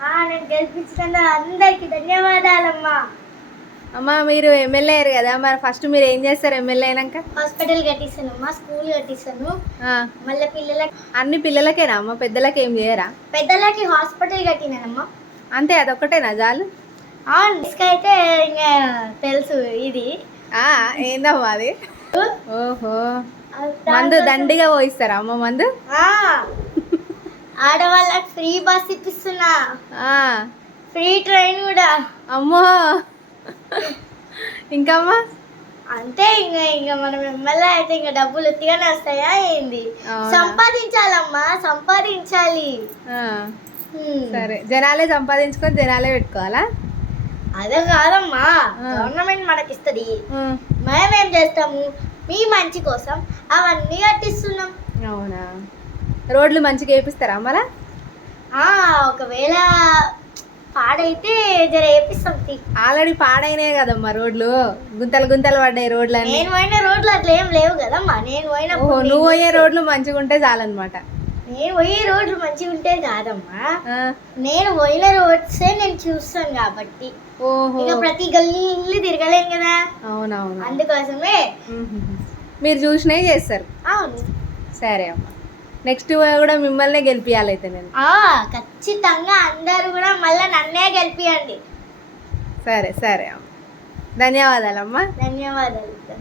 నేను గెలిపించినందుకు అందరికి ధన్యవాదాలమ్మా. అమ్మ మీరు ఎమ్మెల్యే అయ్యారు కదా మరి ఫస్ట్ మీరు ఏం చేస్తారు ఎమ్మెల్యే అయినాక? హాస్పిటల్ కట్టిస్తాను అమ్మా స్కూల్ కట్టిస్తాను. మళ్ళీ పిల్లలకి అన్ని పిల్లలకేనా అమ్మ? పెద్దలకి ఏం చేయరా? పెద్దలకి హాస్పిటల్ కట్టినానమ్మా. అంతే అదొక్కటేనా చాలు? డిస్క్ అయితే ఇంకా తెలుసు ఇది. ఆ, ఏందమ్మా అది? ఓహో. మందు దండిగా పోయిస్తారా అమ్మ మందు? ఆడవాళ్ళకి ఫ్రీ బస్ ఇప్పిస్తున్నా. ఫ్రీ ట్రైన్ కూడా. అమ్మో. ఇంకమ్మా? అంతే ఇంకా ఇంకా మనం ఎమ్మెల్యే అయితే ఇంకా డబ్బులు ఉత్తిగానే వస్తాయా ఏంది? సంపాదించాలమ్మా సంపాదించాలి. సరే జనాలే సంపాదించుకొని జనాలే పెట్టుకోవాలా? అదే కాదమ్మా. గవర్నమెంట్ మనకి ఇస్తుంది మనం ఏం చేస్తాము? మీ మంచి కోసం అవన్నీ కట్టిస్తున్నాం. అవునా? రోడ్లు మంచిగా వేపిస్తారా మళ్ళా ఆ ఒకవేళ పాడైతే జర వేపిస్తాం. ఆల్రెడీ పాడైనాయి కదమ్మా రోడ్లు. గుంతలు గుంతలు పడ్డాయి రోడ్లు నేను పోయిన రోడ్లు అట్లా ఏం లేవు కదమ్మా. నేను ఓహో పోయినప్పుడు నువ్వు పోయే రోడ్లు మంచిగా ఉంటే చాలన్నమాట. నేను పోయే రోడ్లు మంచిగా ఉంటే కాదమ్మా. నేను పోయిన రోడ్సే నేను చూస్తాను కాబట్టి. ఓహో. ఇక ప్రతి గల్లీ తిరగలేం కదా. అవునవును. అందుకోసమే. మీరు చూసినవి చేస్తారు. అవును. సరే అమ్మ. నెక్స్ట్ కూడా మిమ్మల్నే గెలిపియాలి అయితే నేను. ఆ ఖచ్చితంగా అందరూ కూడా మళ్ళీ నన్నే గెలిపియండి. సరే సరే అమ్మ. ధన్యవాదాలమ్మా. ధన్యవాదాలు.